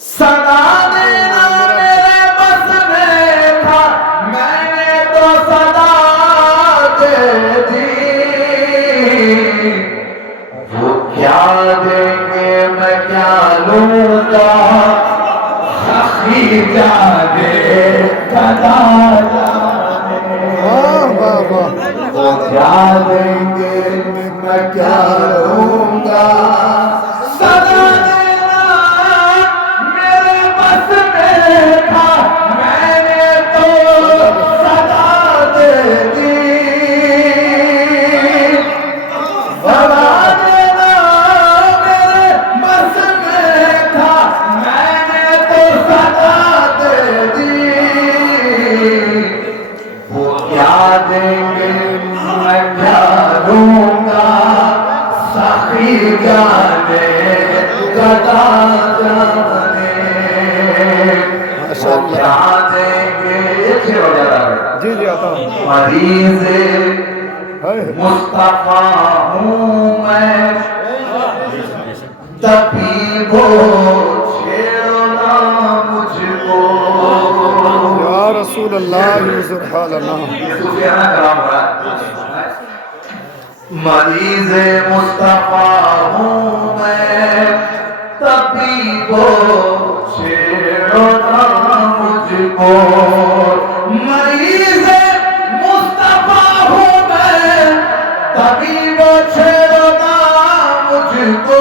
सदा देना मेरे बस में था, मैंने तो सदा दे दी। वो क्या देंगे मैं क्या लूंगा, सखी जाने कदा जाने। वो क्या देंगे मैं क्या लूंगा, सदा देना मेरे बस में था, मैंने तो सदा दे दी। सदा देना मेरे बस में था, मैंने तो सदा दे दी। वो क्या देंगे मैं क्या लूंगा, सखी जाने गदा जाने। वो क्या देंगे, एक शेर हो जाता है। जी जी आता हूँ। मरीज मुस्तफा हूँ मैं, तबीबो छेड़ो ना मुझको। या रसूल अल्लाह यूसुफ हालना। मरीज मुस्तफा हूँ मैं, तबीबो छेड़ो ना मुझको। मरीज मुस्तफा हूँ मैं, तबीबो छेड़ो ना मुझको।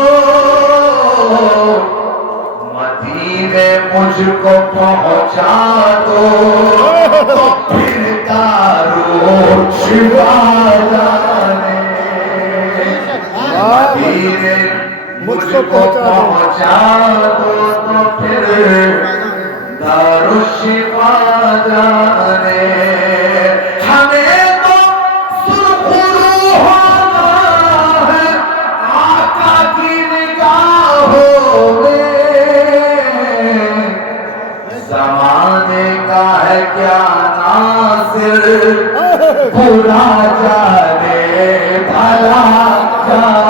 मदीने मुझको पहुंचा दो, तो फिर दारो शिवा जाने। मदीने मुझको पहुंचा दो, तो फिर दारो शिवा जाने। हमें तो सुरखुरू होना है आका की निगाहों में। ज़माने का है क्या नासिर, बुरा जाने भला जाने।